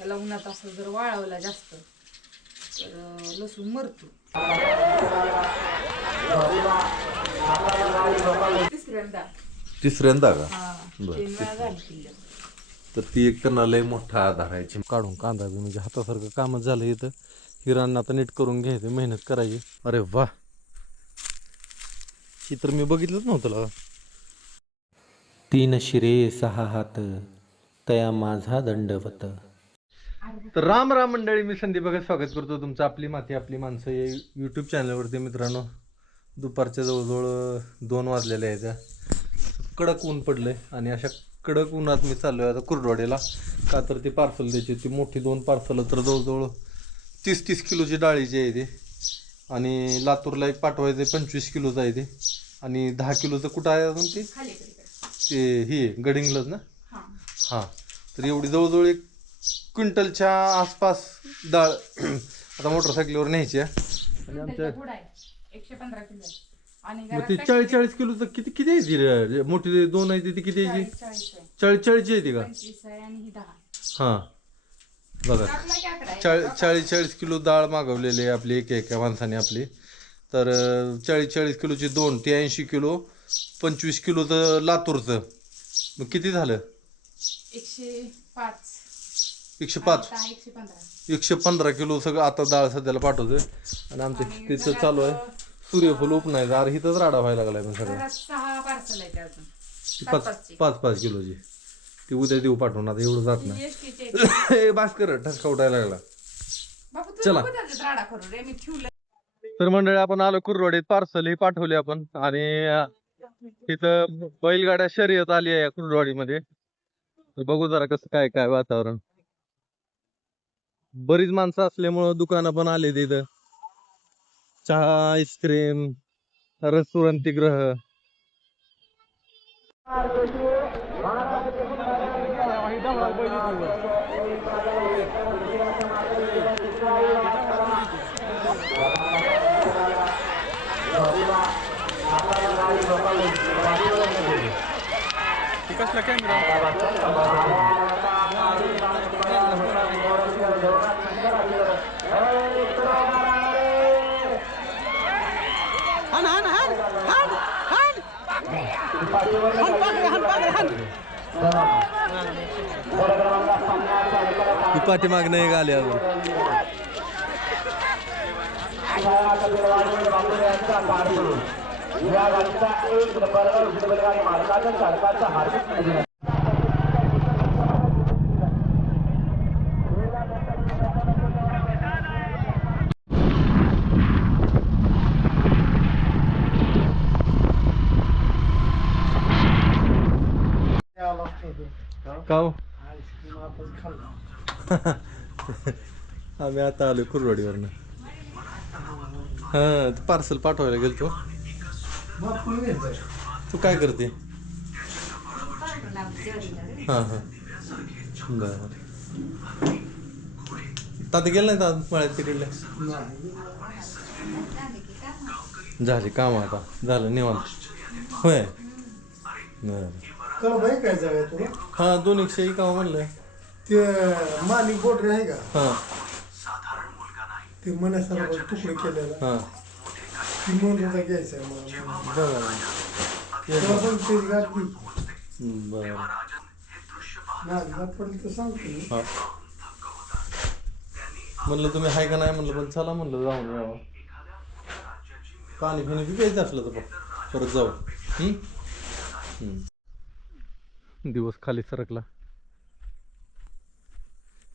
ह्याला उन्हात असं जर वाळवला जास्त तर लसूण मरतो. तिसऱ्यांदा तिसऱ्यांदा का? हा बरं. 3 वेळा झाली किल्ल्यात. तर ती एक त्यांना लय मोठा आधार आहे. काढून कांदा बी म्हणजे हातासारखं कामच झालं इथं. हिरांना आता नीट करून घ्यायचं, मेहनत करायची. अरे वा, ही तर मी बघितलंच नव्हतं ला. 3 शिरे 6 हात तया माझा दंडवत. तर राम राम मंडळी, मी संदीप बघा स्वागत करतो तुमचं आपली माती आपली माणसं या यूट्यूब चॅनलवरती. मित्रांनो, दुपारच्या जवळजवळ 2 वाजलेले आहेत. कडक ऊन पडलंय आणि अशा कडक उन्हात मी चाललोय आता कुर्डवाडीला. का तर ती पार्सल द्यायची, ती मोठी 2 पार्सल तर जवळजवळ 30 किलोची डाळीची आहे ती. आणि लातूरला एक पाठवायचं 25 किलोचं आहे ते. आणि 10 किलोचं कुठं आहे अजून ते ही गडिंगलच ना. हां, तर एवढी जवळजवळ 1 क्विंटलच्या आसपास डाळ आता मोटरसायकलीवर न्यायची आहे. आणि आमच्या 115 किलो आणि मग ते 40 किलोचं किती किती आहे ती मोठी 2 आहे ती किती आहे? 40 आहे ती का? 25 आहे आणि ही 10. हां बघा, 40 किलो डाळ मागवलेली आहे आपली एका माणसाने आपली. तर 40 किलोची 2 ते 80 किलो, 25 किलोचं लातूरचं. मग किती झालं? 105 105 115 किलो सगळं आता डाळ सध्याला पाठवतोय. आणि आमचं तिचं चालू आहे सूर्यफूल उपणायचं. अरे हिथंच राडा व्हायला लागलाय पण सगळं. 6 पार्सल आहे अजून 5 किलोची ती उद्या देऊ पाठवून. आता एवढं जात नाही. भास्कर ठसका उठायला लागला. चला तर मंडळी, आपण आलो कुर्डवाडीत. पार्सल ही पाठवली आपण. आणि तिथं बैलगाड्या शर्यत आली आहे कुर्डवाडीमध्ये. तर बघू जरा कसं काय काय वातावरण. बरीच माणसं असल्यामुळं दुकानं पण आले तिथं. चहा, आईस्क्रीम, रसवंतीगृह. कसला कॅमेरा? पाठीमाग नाही आले अजून. आम्ही आता आलोय कुर्डवाडीवरनं. हा, पार्सल पाठवायला गेलतो. तू काय करते? हां हां बरं. ताते गेलं नाही तर मळ्यात तिकडल्या? झाली काम आता, झालं निवांत होय. बरं हां, 2 100 काम म्हणलं. ते मालिक बोर्डर आहे का? हां ते मनासारखं तुकडे केलेलं हां ती म्हणून घ्यायचं आहे मला. बरं तेव्हा पण ते गाठी बरं माझ्या पडली तर सांगतो मी. हां म्हणलं तुम्ही हाय का नाही म्हणलं, पण चला म्हणलं जाऊन यावं. पाणी पिणी बी प्यायचं असलं तर परत जाऊ. दिवस खाली सरकला.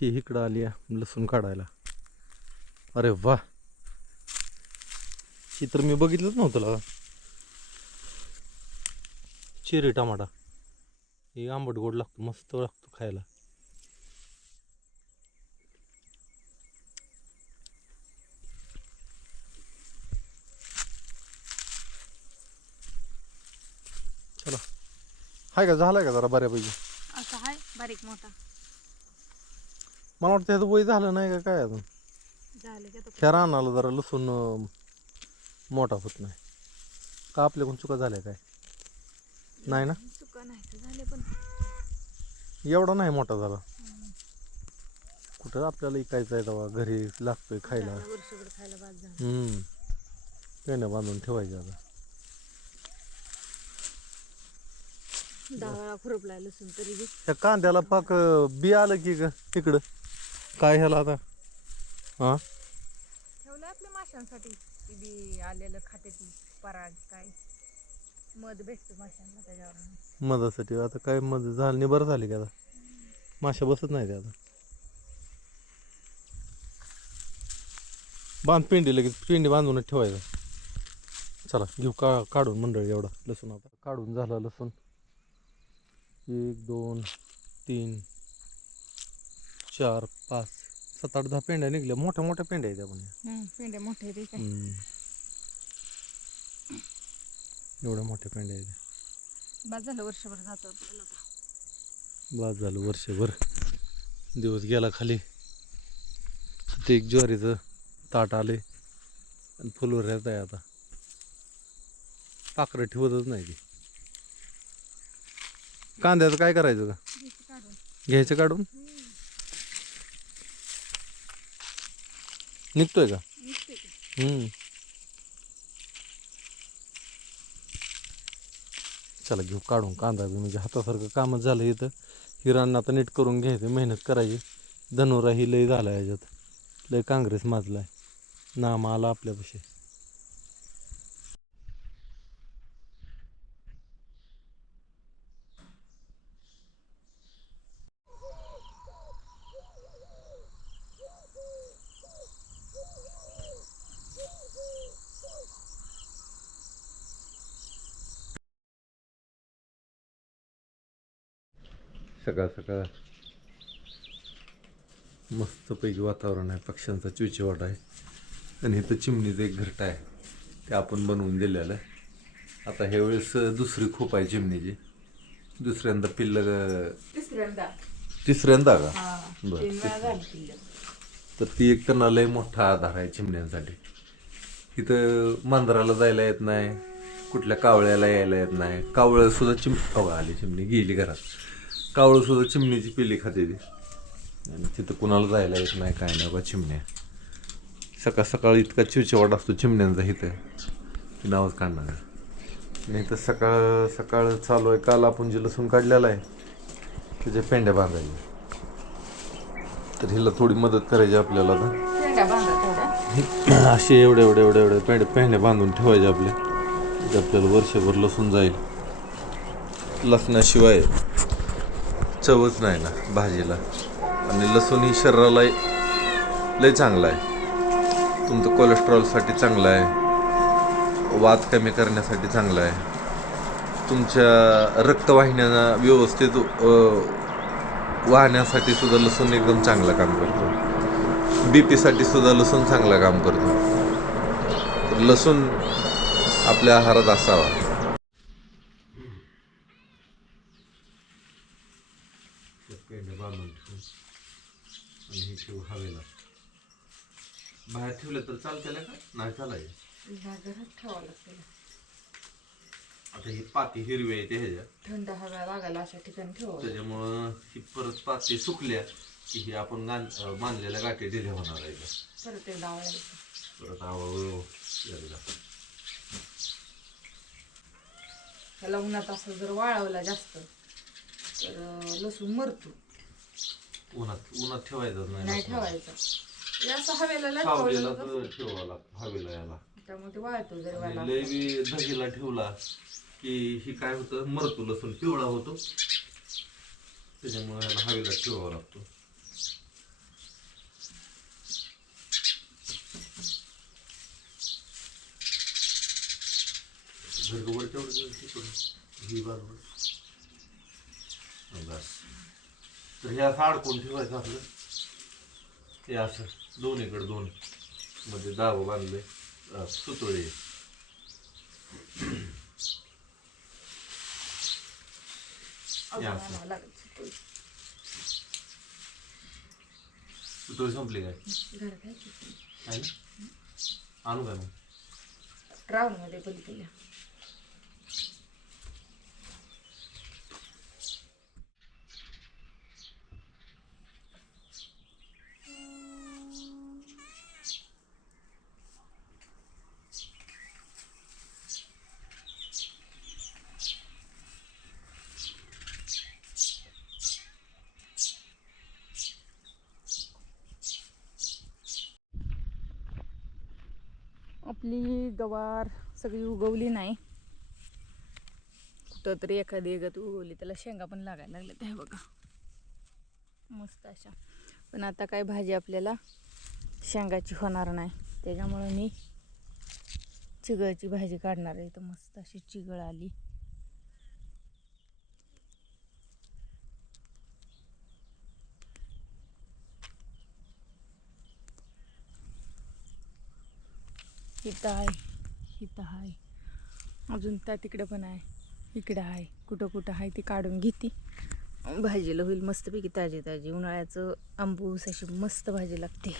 ही इकडं आली लसूण काढायला. अरे वा, ही तर मी बघितलंच नव्हतं ला. चेरी टमाटा हे आंबट गोड लागतो, मस्त लागतो खायला. चला, हाय का झालाय का जरा बऱ्यापैकी? असं आहे बारीक मोठा मला वाटतं ह्याचं वय झालं नाही का काय अजून. झालं की आता ह्या रानाला जरा लसूण मोठा होत नाही का? आपल्याकडून चुका झाल्या काय? नाही ना, चुका नाही तर झाले पण एवढा नाही मोठा झाला. कुठं आपल्याला इकायचं आहे तेव्हा घरी लागतोय खायला. वर्षभर खायला बाद झालं. पेंड्या बांधून ठेवायचे आता. 10 वेळा खुरपलाय लसूण तरी बी. त्या कांद्याला पाक बी आलं की ग तिकडं काय ह्याला आता हा ठेवलं आपल्या माशांसाठी ती बी आलेलं खाते ती पराग काय मध भेटतो माशांना त्याच्यावर. मधासाठी आता काय मध झालं नाही, बरं झाले की आता माशा बसत नाही ते आता. बांध पेंडी, लगेच पेंडी बांधूनच ठेवायचं. चला घेऊ काढून मंडळी एवढा लसूण. आता काढून झाला लसूण. 1 2 3 4 5 7 8 10 पेंड्या निघल्या. मोठ्या मोठ्या पेंड्या आहेत आपण. पेंड्या मोठे ते काय एवढ्या मोठ्या पेंड्या आहेत. बाद झालं वर्षभर जातो आपल्याला. बाद झालं वर्षभर. दिवस गेला खाली. ते एक ज्वारीचं ताट आले आणि फुलवऱ्यात आहे आता. पाखरं ठेवतच नाही ती. कांद्याचं काय करायचं का? घ्यायचं काढून. निघतोय का? चला घेऊ काढून कांदा बी. म्हणजे हातासारखं कामच झालं इथं. हिरांना आता नीट करून घ्यायचं, मेहनत करायची. धनुरा ही लय झाला याच्यात, लय काँग्रेस माजलाय. नाम आला आपल्यापाशी. सकाळ सकाळ मस्तपैकी वातावरण आहे. पक्ष्यांचा चिवचिवाट आहे. आणि इथं चिमणीचं एक घरटं आहे, ते आपण बनवून दिलेलं आहे. आता ह्या वेळेस दुसरी खूप आहे चिमणीची. दुसऱ्यांदा पिल्ल तिसऱ्यांदा का? बरं. तर ती एक त्यांना लय मोठा आधार आहे चिमण्यांसाठी. इथं मांजराला जायला येत नाही, कुठल्या कावळ्याला यायला येत नाही. कावळं सुद्धा आली चिमणी, गेली घरात. कावळं सुद्धा चिमणीची पिल्ली खाते ती. आणि तिथं कुणाला जायला येत नाही, काय नाही बा. चिमण्या सकाळ सकाळ इतका चिवचिवाट असतो चिमण्यांचा इथं, की नावच काढणार नाही. तर सकाळ सकाळ चालू आहे. काल आपण जे लसूण काढलेला आहे त्याच्या पेंड्या बांधायच्या. तर हिला थोडी मदत करायची आपल्याला. आता असे एवढे एवढे एवढे एवढे पेंड्या बांधून ठेवायचे आपल्या. म्हणजे आपल्याला वर्षभर लसूण जाईल. लसणाशिवाय चवच नाही ना भाजीला. आणि लसूण ही शरीराला लय चांगला आहे. तुमचं कोलेस्ट्रॉलसाठी चांगलं आहे, वात कमी करण्यासाठी चांगलं आहे, तुमच्या रक्तवाहिन्यांना व्यवस्थित वाहण्यासाठी सुद्धा लसूण एकदम चांगलं काम करतो. बीपीसाठी सुद्धा लसूण चांगलं काम करतो. तर लसूण आपल्या आहारात असावा. बांधून ठेवून आणि हे ठेवू हवेला. बाहेर ठेवलं तर चालते का? नाही चालायचं, ठेवावं लागतं. आता ही पाती हिरवी आहे ते ह्याच्या थंड हवा लागायला अशा ठिकाणी ठेवावं. त्याच्यामुळं ही परत पाती सुकल्या की ही आपण बांधलेल्या गाठी दिल्या होणार आहे. परत एकदा आवडायचं, परत आवळ त्याला उन्हात असं जर वाळवला जास्त तर लसूण मरतो. उन्हात ठेवायचं नाही ठेवायचं. असं हवेला ठेवावं लागतं. हवेला याला त्यामुळे ते वाळतो. जर लय बी धगीला ठेवला की ही काय होतं, मरतो. लसूण पिवळा होतो. त्याच्यामुळे याला हवेला ठेवावा लागतो. घरगवळ तेवढं ही बरोबर बस. तर हे असं अडकून ठेवायचं आपलं. हे असं दोन्हीकडे दोन मध्ये दाव बांधले सुतळी. सुतळी संपली काय? आहे ना? आणू काय मग? राऊंड मध्ये पलीकडल्या आपली गवार सगळी उगवली नाही, कुठं तरी एखादी एकत उगवली. त्याला शेंगा पण लागायला लागल्या त्या बघा मस्त अशा. पण आता काय भाजी आपल्याला शेंगाची होणार नाही, त्याच्यामुळं मी चिगळची भाजी काढणार आहे. तर मस्त अशी चिगळ आली. इथं आहे, इथं आहे, अजून त्या तिकडे पण आहे, इकडं आहे, कुठं कुठं आहे ती काढून घेते. भाजीला होईल मस्तपैकी ताजी ताजी. उन्हाळ्याचं आंबूस अशी मस्त भाजी लागते.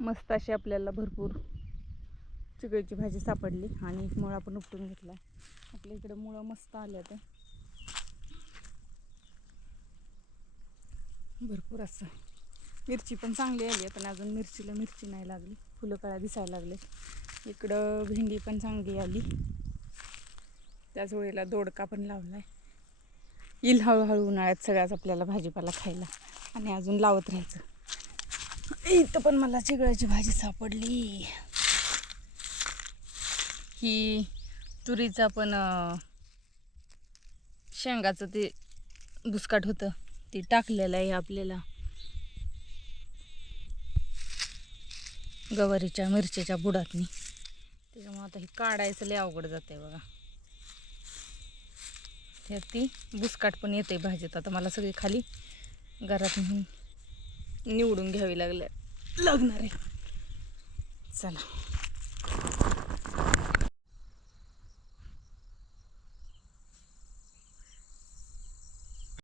मस्त अशी आपल्याला भरपूर चिगळीची भाजी सापडली. आणि एक मुळा पण उपटून घेतला. आपल्या इकडे मुळं मस्त आले ते भरपूर. असं मिरची पण चांगली आली आहे, पण अजून मिरचीला मिरची नाही लागली, फुलं कळ्या दिसायला लागले. इकडं भेंडी पण चांगली आली, त्याच वेळेला दोडका पण लावला आहे. येईल हळूहळू उन्हाळ्यात सगळ्याच आपल्याला भाजीपाला खायला, आणि अजून लावत राहायचं. इथं पण मला चिगळाची भाजी सापडली. ही तुरीचा पण शेंगाचं ते बुसकाट होतं ते टाकलेलं आहे आपल्याला गवारीच्या मिरचीच्या बुडातनी. त्याच्यामुळे आता हे काढायचं लय अवघड जाते बघा. त्यात ती बुसकाट पण येते भाजीत. आता मला सगळी खाली घरात निवडून घ्यावी लागणार आहे. चला.